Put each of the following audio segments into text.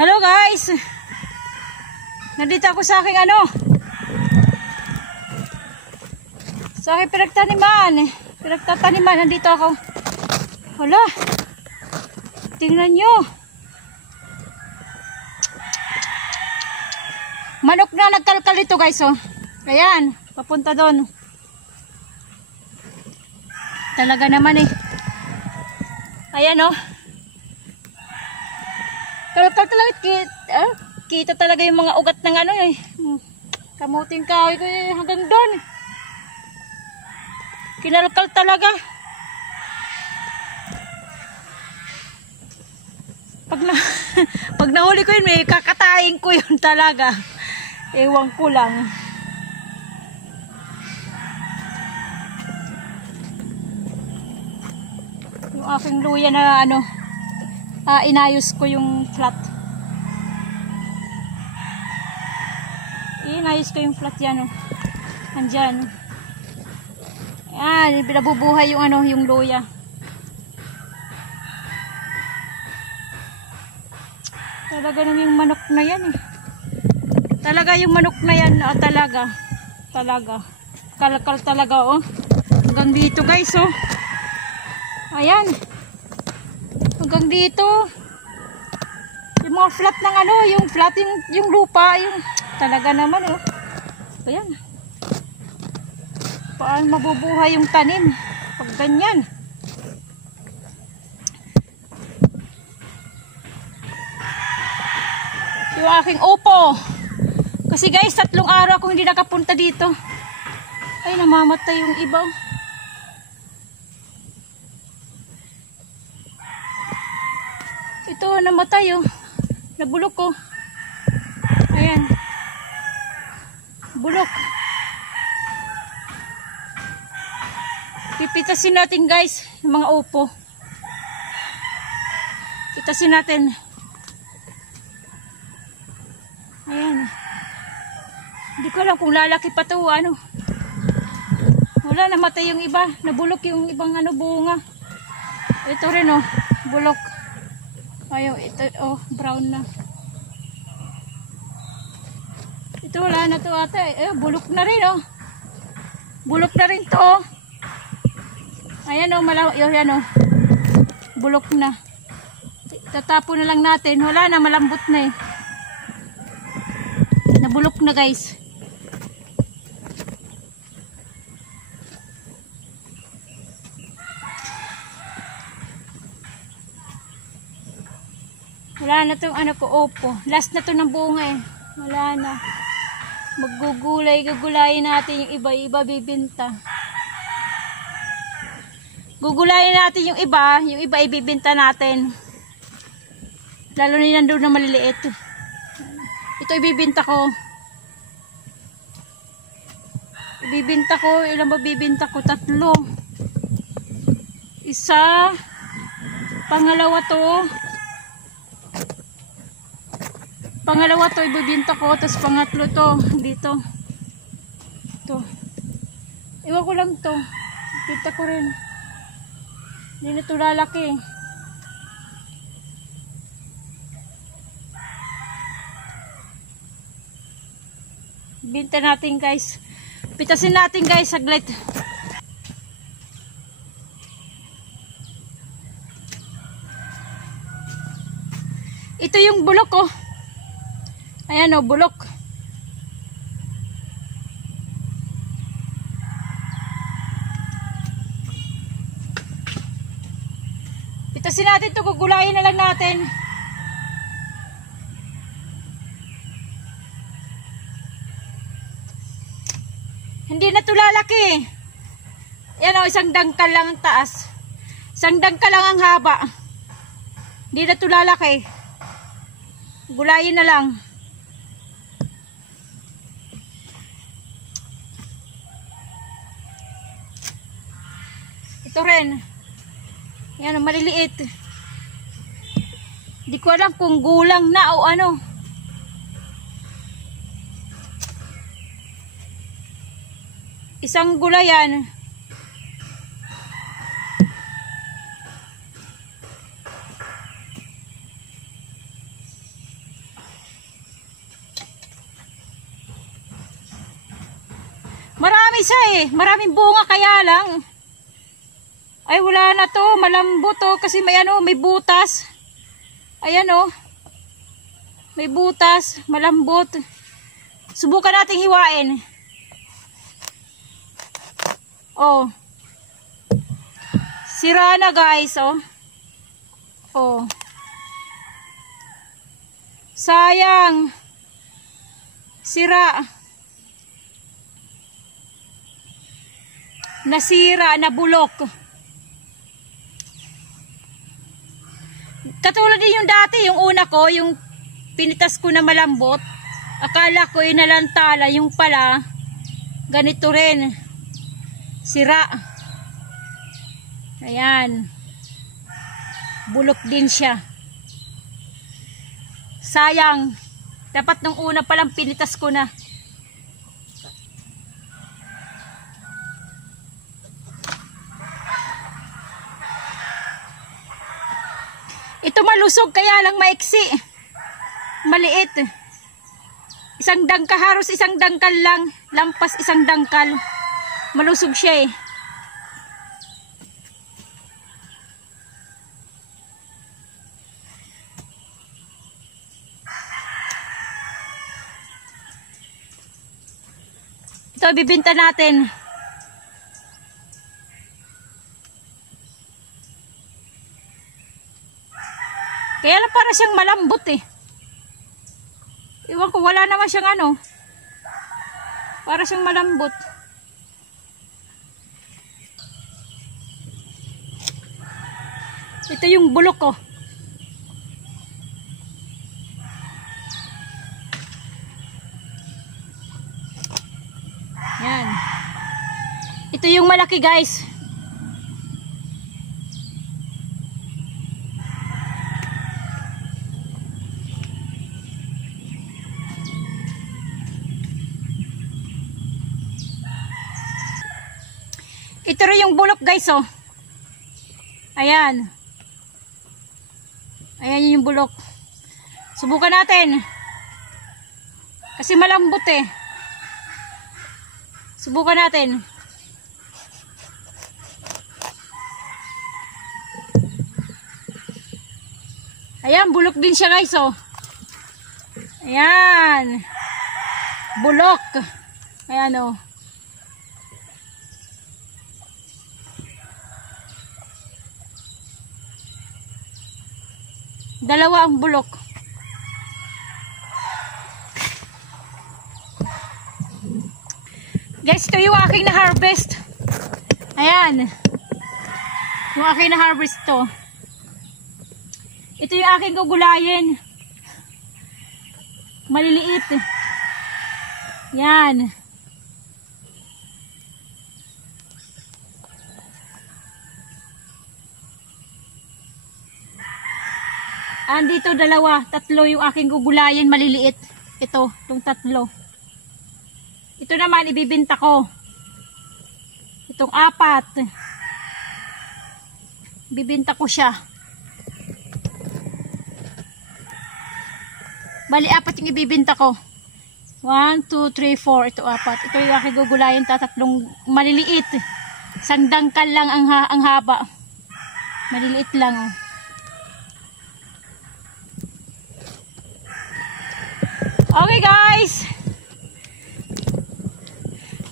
Hello guys, nandito ako sa aking sa aking pinagtataniman, nandito ako. Hala, tingnan nyo, manok na nagkalkal ito guys, oh. Ayan, papunta doon. Talaga naman eh. Ayan oh, kalkal talaga. Kita talaga yung mga ugat ng kamuting kahoy ko hanggang doon. Kinalkal talaga. Pag nahuli ko yun, may kakatayin ko yun talaga. Ewan ko lang. Yung aking luya na inayos ko yung flat. Inayos ko yung flat yan, oh. Andyan. Ayan, binabubuhay yung yung luya. Talaga naman yung manok na yan, eh. Talaga yung manok na yan, oh, talaga. Kalkal talaga, oh. Hanggang dito, guys, oh. Ayan. Hanggang dito. Yung mga flat ng yung flat yung lupa, yung talaga naman, oh. Ayan. Paano mabubuhay yung tanim pag ganyan? Yung aking upo. Kasi guys, 3 araw akong hindi nakapunta dito. Ay, namamatay yung iba. Ito, namatay, oh. Nabulok, oh. Ayan. Bulok. Pipitasin natin guys yung mga upo. Pitasin natin. Ayan. Hindi ko alam kung lalaki pa to, Wala, namatay yung iba. Nabulok yung ibang bunga. Ito rin, oh. Bulok. Ayaw, ito, oh, brown na. Ito, wala na to ata. Bulok na rin, oh. Bulok na rin to, oh. Ayan, oh, yan, oh. Bulok na. Tatapon na lang natin. Wala na, malambot na eh. Nabulok na guys. Wala na tong opo. Last na to ng bunga eh. Wala na. Gugulayin natin yung iba bibenta. Gugulayin natin yung iba ibibenta natin. Lalo na nandun na maliliit. Ito ibibenta ko. Ilan ba bibenta ko? 3. Isa. Pangalawa to ibibenta ko. Tapos pangatlo to. Dito. Ito. Iwan ko lang to. Bibenta ko rin. Hindi na ito lalaki. Binta natin guys. Pitasin natin guys saglit. Ito yung bulok, oh. Ayan, oh, bulok. Pitasin natin ito, gugulayin na lang natin. Hindi na ito lalaki. Yan, oh, isang dangkal lang ang taas. Isang dangkal lang ang haba. Hindi na ito lalaki. Gulayin na lang. Ito rin. Yan, maliliit. Hindi ko alam kung gulang na o ano. Isang gulayan. Marami siya eh. Maraming bunga kaya lang. Ay wala na to. Malambot to. Kasi may ano, may butas. Ayan oh. May butas. Malambot. Subukan nating hiwain. Oh. Sira na guys oh. Oh. Sayang. Sira. Nasira, nabulok. Katulad din yung dati, yung una ko, yung pinitas ko na malambot. Akala ko inalantala, yung pala ganito rin. Sira. Ayan. Bulok din siya. Sayang. Dapat nung una palang pinitas ko na. Ito malusog kaya lang maiksi. Maliit. Isang dangkal, haros isang dangkal lang. Lampas isang dangkal. Malusog siya eh. Ito, bibinta natin. Kaya lang para siyang malambot eh. Iwan ko, wala naman siyang ano. Para siyang malambot. Ito yung bulok ko. Yan. Ito yung malaki guys. Ito rin yung bulok guys oh. Ayan. Ayan yung bulok. Subukan natin. Kasi malambot eh. Subukan natin. Ayan, bulok din siya guys oh. Ayan. Bulok. Ayan oh. Dalawa ang bulok. Guys, ito yung aking na-harvest. Ayan. Yung aking na-harvest to. Ito yung aking gugulayin. Maliliit. Yan. Andito dalawa, tatlo yung aking gugulayin maliliit. Ito, itong tatlo. Ito naman ibibinta ko. Itong apat. Bibinta ko siya. Bali apat yung ibibinta ko. 1, 2, 3, 4. Ito apat. Ito yung aking gugulayin, tatlong maliliit. Isang dangkal lang ang haba. Maliliit lang oh. Okay guys,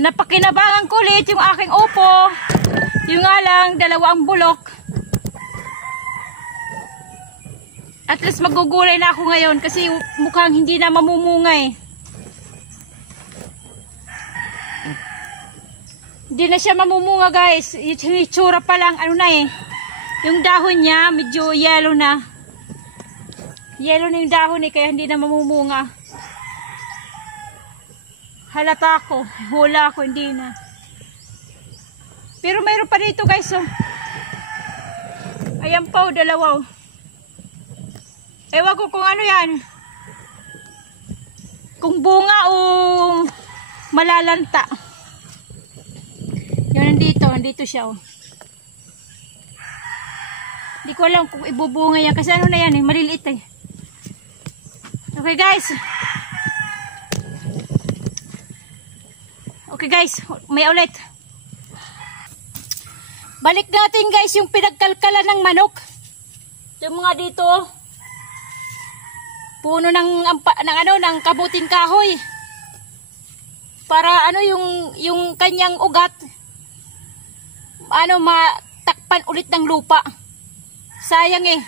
napakinabangan ko ulit yung aking upo. Yung nga lang, dalawa ang bulok. At least magugulay na ako ngayon kasi mukhang hindi na mamumunga eh. Hindi na siya mamumunga guys. Yung itsura pa lang, ano na eh. Yung dahon niya, medyo yellow na. Yellow na yung dahon eh, kaya hindi na mamumunga. Halata ko, hula ko, hindi na. Pero mayroon pa dito guys oh. Ayan pa oh, dalawa oh. Ewan ko kung ano yan. Kung bunga o malalanta. Yun nandito siya oh. Hindi ko alam kung ibubunga yan kasi ano na yan eh, maliliit eh. Okay guys. Okay guys, may ulit. Balik natin guys yung pinagkalkalan ng manok. Yung mga dito, puno ng kabuting kahoy. Para yung kanyang ugat matakpan ulit ng lupa. Sayang eh.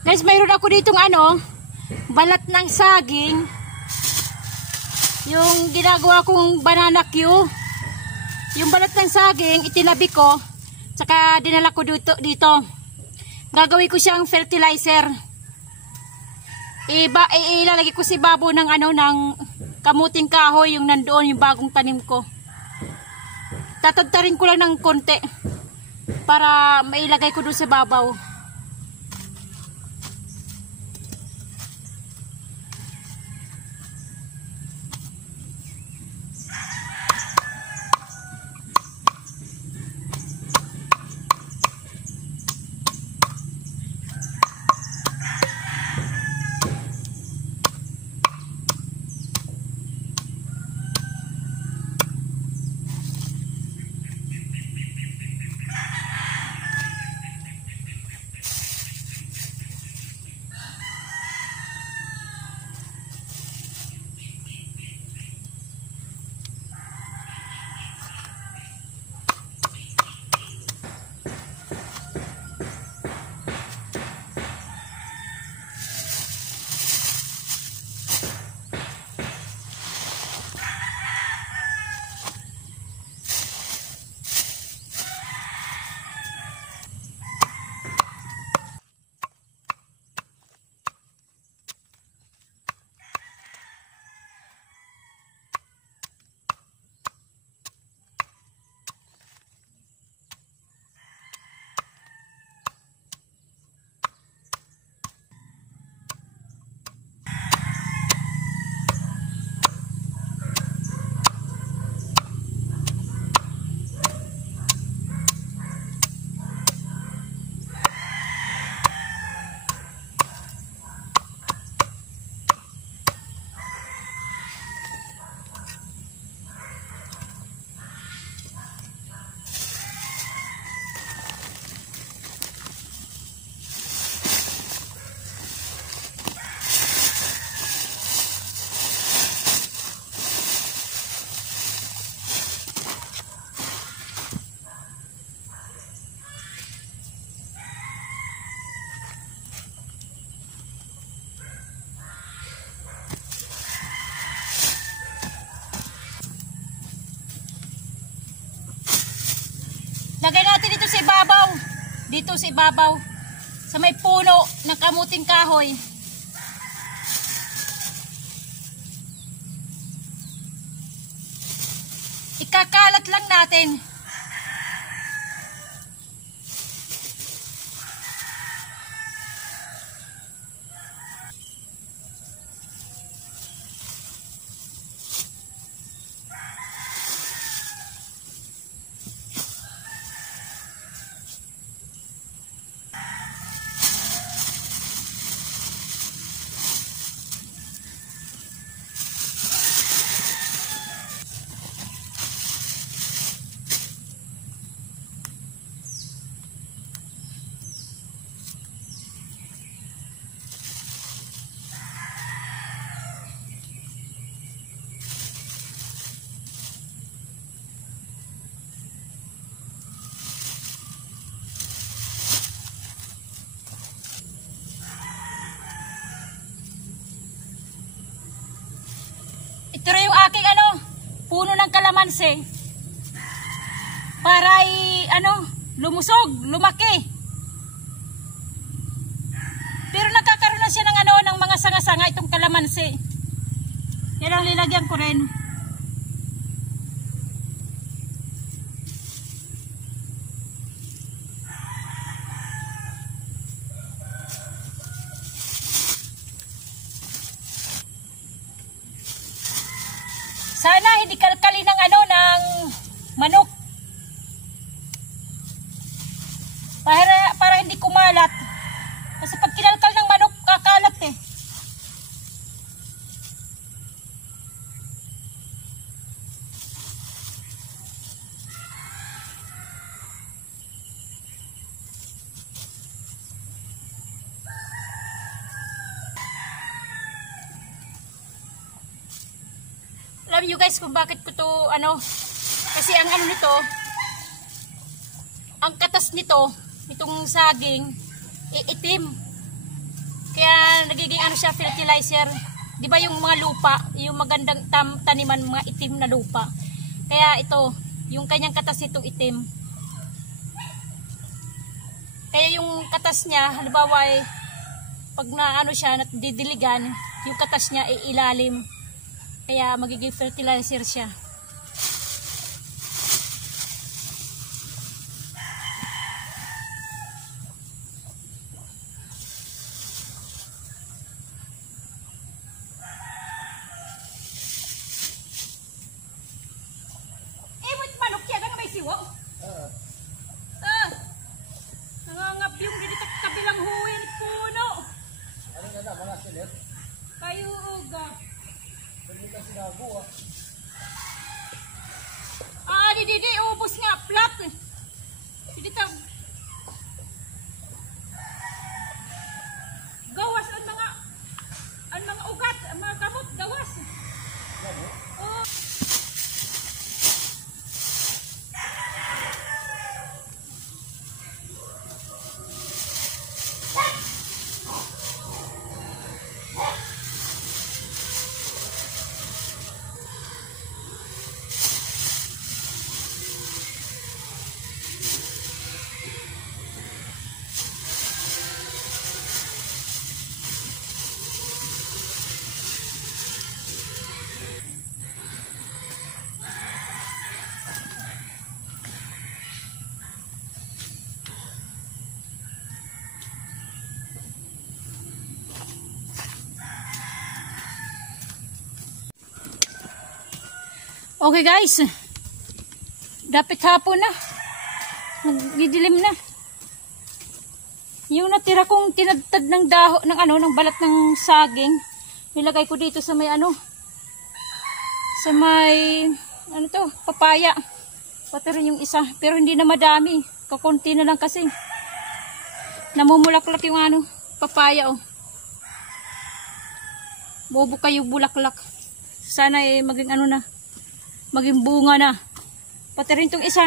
Guys, mayroon ako ditong balat ng saging. Yung ginagawa kong banana Q. Yung balat ng saging, itinabi ko. Tsaka dinala ko dito. Gagawin ko siyang fertilizer. Ilalagay ko si babo ng ng kamuting kahoy, yung nandoon, yung bagong tanim ko. Tatadtarin ko lang ng konti para mailagay ko doon sa babaw. Lagay natin dito sa ibabaw. Dito sa ibabaw. Sa may puno ng kamuting kahoy. Ikakalat lang natin. Ito rin yung aking puno ng kalamansi. Para lumusog, lumaki. Pero nagkakaroon na siya ng mga sanga-sanga itong kalamansi. Yan ang lilagyan ko rin. Sana hindi kalkali ng ng manok. Para hindi kumalat. Kasi pag kinalkal ng manok, kakalat eh. Alam niyo guys kung bakit ko to kasi ang nito, ang katas nito, itong saging, itim. Kaya nagiging siya, fertilizer. 'Di ba yung mga lupa, yung magandang taniman, mga itim na lupa. Kaya ito, yung kanyang katas nito itim. Kaya yung katas niya, halimbawa pag siya, didiligan, yung katas niya ay ilalim. Kaya magiging fertilizer siya. Manok siya, gano'n may siwo? Nangangap yung dito kabilang huwin puno. Ano na mga silit? Kayo uga. Di ubos nga plat. Dito gawas ang mga ugat, ang mga kamot gawas. Oh. Okay guys, dapat hapon na, magdidilim na. Yung natira kong tinadtad ng daho, ng balat ng saging, nilagay ko dito sa may sa may, papaya. Pati rin yung isa, pero hindi na madami, kakunti na lang kasi. Namumulaklak yung papaya Bobo kayo bulaklak. Sana maging maging bunga na. Pati rin itong isa,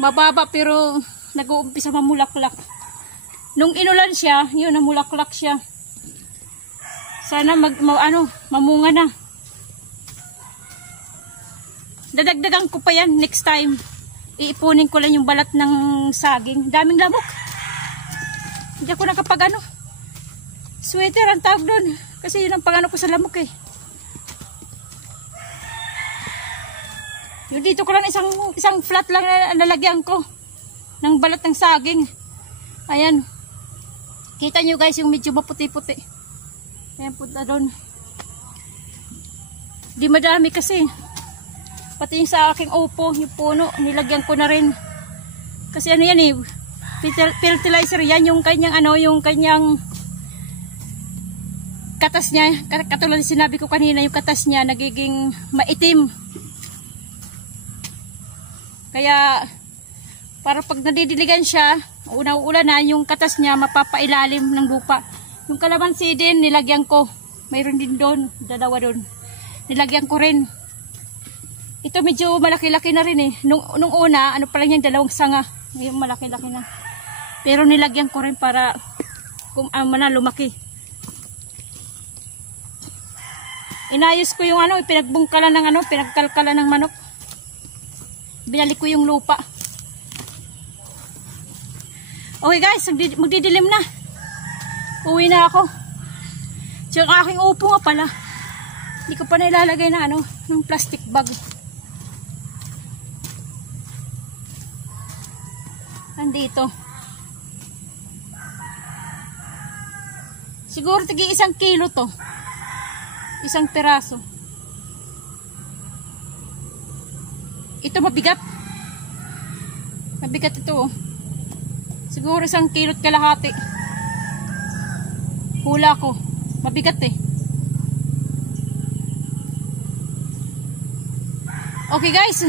mababa pero nag-uumpisa mamulaklak. Nung inulan siya, yun, namulaklak siya. Sana mamunga na. Dadagdagan ko pa yan next time. Iipunin ko lang yung balat ng saging. Daming lamok. Hindi ako nakapag sweater ang tawag doon. Kasi yun ang pag ko sa lamok eh. Yung dito ko lang isang flat lang na nalagyan ko ng balat ng saging. Ayan. Kita nyo guys yung medyo maputi-puti. Ayan, punta doon. Di madami kasi. Pati yung sa aking upo, yung puno, nilagyan ko na rin. Kasi yan fertilizer yan, yung kanyang yung kanyang katas niya. Katulad sinabi ko kanina, yung katas niya nagiging maitim. Kaya para pag nadidiligan siya, unang-una na yung katas niya mapapailalim ng lupa. Yung kalamansi din nilagyan ko. Mayroon din doon, dalawa doon. Nilagyan ko rin. Ito medyo malaki-laki na rin eh. Nung una, pa lang yan, 2 sanga. Ngayon malaki-laki na. Pero nilagyan ko rin para lumaki. Inayos ko yung ano, pinagbungkalan ng ano, pinagkalkalan ng manok. Binalik ko yung lupa. Okay guys, magdidilim na. Uwi na ako. Yung aking upo nga pala, hindi ko pa nailalagay na ano, ng plastic bag. Andito. Siguro tigi 1 kilo to. 1 piraso. Ito mabigat. Mabigat ito oh. Siguro 1 kilo't kalahati. Hula ko. Mabigat eh. Okay guys.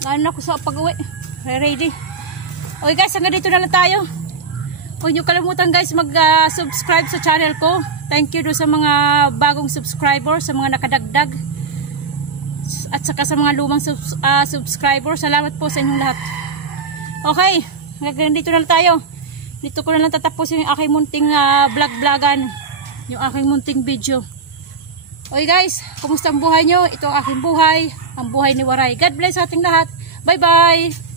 Gano'n ako sa pag-uwi. Ready. Okay guys, hanggang dito na lang tayo. Huwag niyo kalimutan guys mag-subscribe sa channel ko. Thank you do sa mga bagong subscriber, sa mga nakadagdag. At saka sa mga lumang subscriber. Salamat po sa inyong lahat. Okay, hanggang dito na lang tayo. Dito ko na lang tatapos yung aking munting vlog-vlogan. Yung aking munting video. Okay guys, kumusta ang buhay nyo? Ito ang aking buhay. Ang buhay ni Waray. God bless sa ating lahat. Bye bye!